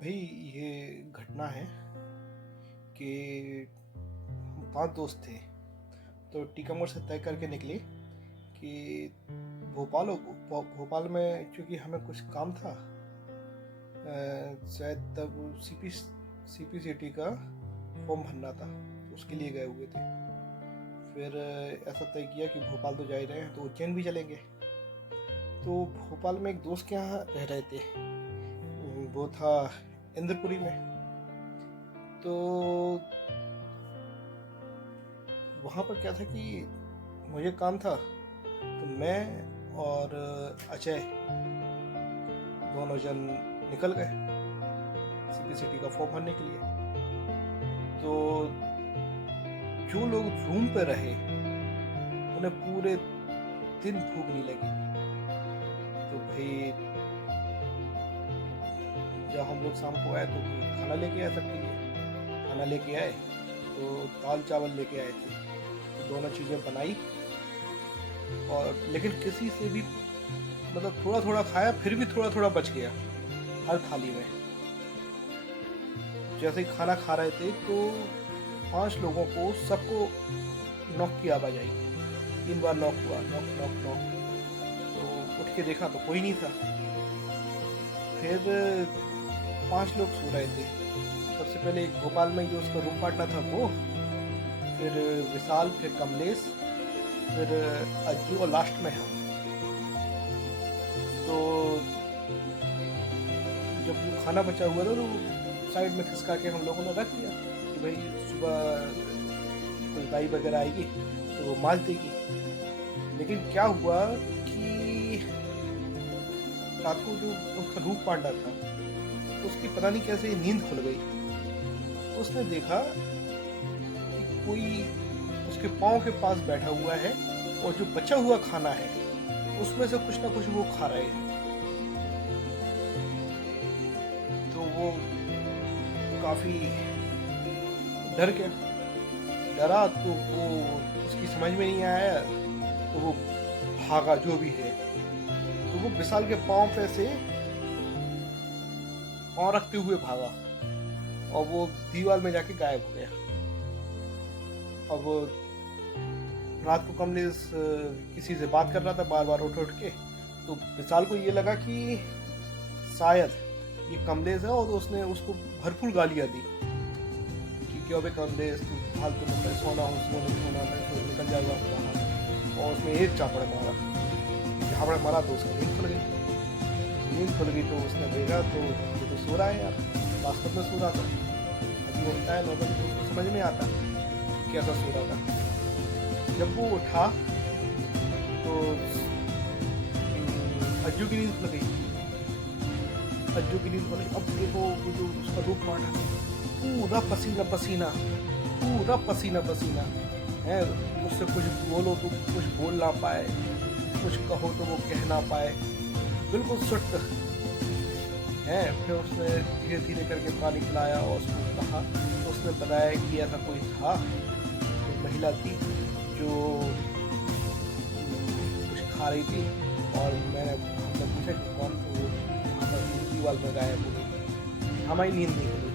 भाई, ये घटना है कि हम 5 दोस्त थे। तो टीकमगढ़ से तय करके निकले कि भोपाल में, क्योंकि हमें कुछ काम था। शायद तब सीपीसीटी का फॉर्म भरना था, उसके लिए गए हुए थे। फिर ऐसा तय किया कि भोपाल तो जा ही रहे हैं तो उज्जैन भी चलेंगे। तो भोपाल में एक दोस्त के यहाँ रह रहे थे, वो था इंद्रपुरी में। तो वहाँ पर क्या था कि मुझे काम था, तो मैं और अजय दोनों जन निकल गए सीपीसीटी का फॉर्म भरने के लिए। तो जो लोग रूम पे रहे उन्हें पूरे दिन भूख नहीं लगी। तो भाई, जब हम लोग शाम को आए तो खाना लेके आए सबके लिए। खाना लेके आए तो दाल चावल लेके आए थे, तो दोनों चीज़ें बनाई। और लेकिन किसी से भी मतलब थोड़ा थोड़ा खाया, फिर भी थोड़ा थोड़ा बच गया हर थाली में। जैसे ही खाना खा रहे थे तो 5 लोगों को सबको नॉक की आवाज आई। 3 बार नॉक हुआ, नॉक नॉक नॉक। तो उठ के देखा तो कोई नहीं था। फिर 5 लोग सो रहे थे। सबसे पहले एक भोपाल में जो उसका रूम पार्टनर था वो, फिर विशाल, फिर कमलेश, फिर अज्जू और लास्ट में हम। तो जब वो खाना बचा हुआ था तो साइड में खिसका के हम लोगों ने रख लिया कि भाई सुबह कोई बाई वगैरह आएगी तो वो मार देगी। लेकिन क्या हुआ कि रात को जो उसका रूप पांडा था, तो उसकी पता नहीं कैसे नींद खुल गई। तो उसने देखा कि कोई उसके पाँव के पास बैठा हुआ है और जो बचा हुआ खाना है उसमें से कुछ ना कुछ वो खा रहे हैं। तो वो काफी डर गया। डरा तो वो उसकी समझ में नहीं आया, तो वो भागा जो भी है। तो वो विशाल के पाँव पे से पाँव रखते हुए भागा और वो दीवार में जाके गायब हो गया। अब रात को कमलेश किसी से बात कर रहा था बार बार उठ उठ के। तो विशाल को ये लगा कि शायद ये कमलेश है, और उसने उसको भरपूर गालियां दी कि क्यों बे कमलेश, तू फालतू में सोना हो, सोना मैं तो निकल जाएगा बाहर। और उसने एक झापड़ मारा तो उसकी नींद खुल गई। नींद खुल गई तो उसने देखा तो ये तो सो रहा है यार, वास्तव में सो रहा था। अभी वो होता है नॉर्मली तो उसको समझ नहीं आता कैसा सो रहा था। जब वो उठा तो अज्जू की नींद खुल गई। अज्जू की नींद खुल गई। अब देखो वो जो उसका रूप माना, पूरा पसीना पसीना, पूरा पसीना पसीना है। उससे कुछ बोलो तो कुछ बोल ना पाए, कुछ कहो तो वो कह ना पाए, बिल्कुल सुस्त है। फिर उसने धीरे धीरे करके पानी पिलाया और उसको कहा, तो उसने बताया कि ऐसा कोई था, कोई महिला थी जो कुछ खा रही थी। और हमने पूछा कि कौन, तो वो दीवार में गायब हो गई। हमारी नींद नहीं खुली,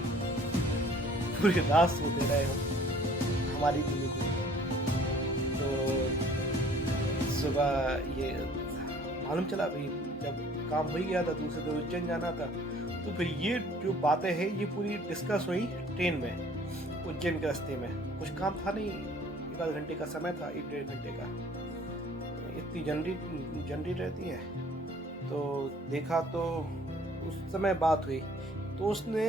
पूरी रात सोते रहे हम, हमारी नींद नहीं खुली। तो सुबह ये मालूम चला भाई, जब काम हो ही गया था, दूसरे दिन उज्जैन जाना था। तो फिर ये जो बातें हैं ये पूरी डिस्कस हुई ट्रेन में, उज्जैन के रास्ते में। कुछ काम था नहीं, 1 आध घंटे का समय था, 1 डेढ़ घंटे का। इतनी जनरी रहती है। तो देखा तो उस समय बात हुई, तो उसने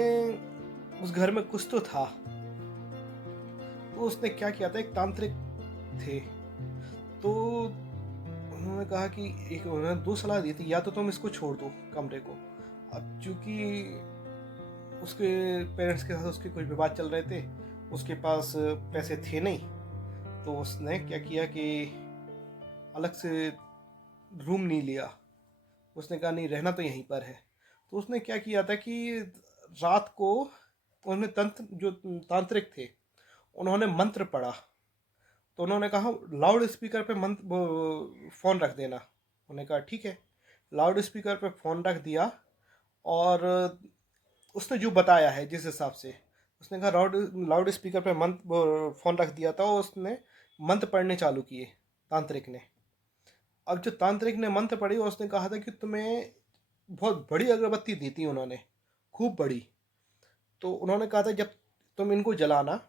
उस घर में कुछ तो था। तो उसने क्या किया था, एक तांत्रिक थे। तो उन्होंने कहा कि उन्होंने 2 सलाह दी थी, या तो तुम इसको छोड़ दो कमरे को। अब चूंकि उसके पेरेंट्स के साथ उसके कुछ विवाद चल रहे थे, उसके पास पैसे थे नहीं। तो उसने क्या किया कि अलग से रूम नहीं लिया। उसने कहा नहीं, रहना तो यहीं पर है। तो उसने क्या किया था कि रात को उन्होंने जो तांत्रिक थे उन्होंने मंत्र पढ़ा। तो उन्होंने कहा लाउड स्पीकर पे फ़ोन रख देना। उन्होंने कहा ठीक है। लाउड स्पीकर पे फ़ोन रख दिया और उसने जो बताया है जिस हिसाब से, उसने कहा लाउड स्पीकर पे मंत्र फ़ोन रख दिया था और उसने मंत्र पढ़ने चालू किए तांत्रिक ने। अब जो तांत्रिक ने मंत्र पढ़ी उसने कहा था कि तुम्हें बहुत बड़ी अगरबत्ती दी थी उन्होंने, खूब बड़ी। तो उन्होंने कहा था जब तुम इनको जलाना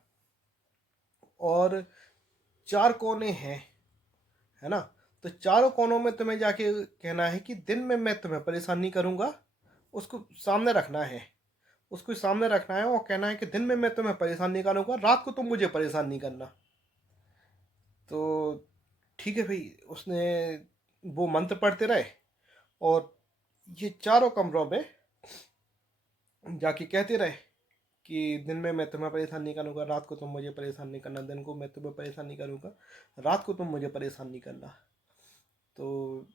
और 4 कोने हैं, है ना, तो चारों कोनों में तुम्हें जाके कहना है कि दिन में मैं तुम्हें परेशान नहीं करूँगा, उसको सामने रखना है, उसको सामने रखना है और कहना है कि दिन में मैं तुम्हें परेशान नहीं करूँगा, रात को तुम मुझे परेशान नहीं करना। तो ठीक है भाई, उसने वो मंत्र पढ़ते रहे और ये चारों कमरों में जाके कहते रहे कि दिन में मैं तुम्हें परेशान नहीं करूँगा, रात को तुम मुझे परेशान नहीं करना, दिन को मैं तुम्हें परेशान नहीं करूँगा, रात को तुम मुझे परेशान नहीं करना। तो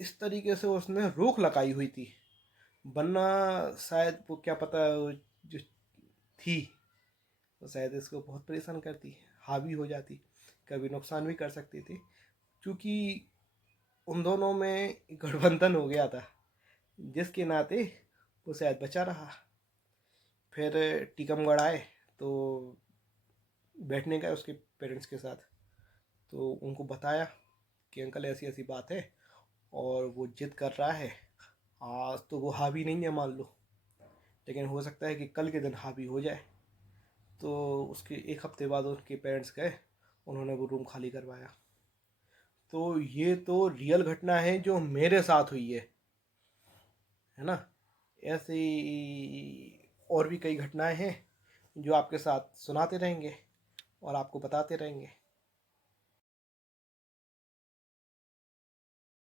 इस तरीके से उसने रोक लगाई हुई थी, वरना शायद वो क्या पता जो थी तो शायद इसको बहुत परेशान करती, हावी हो जाती, कभी नुकसान भी कर सकती थी, क्योंकि उन दोनों में गठबंधन हो गया था, जिसके नाते वो शायद बचा रहा। फिर टीकमगढ़ आए तो बैठने गए उसके पेरेंट्स के साथ, तो उनको बताया कि अंकल ऐसी ऐसी बात है और वो जिद कर रहा है, आज तो वो हावी नहीं है मान लो, लेकिन हो सकता है कि कल के दिन हावी हो जाए। तो उसके 1 हफ्ते बाद उसके पेरेंट्स गए, उन्होंने वो रूम खाली करवाया। तो ये तो रियल घटना है जो मेरे साथ हुई है ना। ऐसे ही और भी कई घटनाएं हैं जो आपके साथ सुनाते रहेंगे और आपको बताते रहेंगे।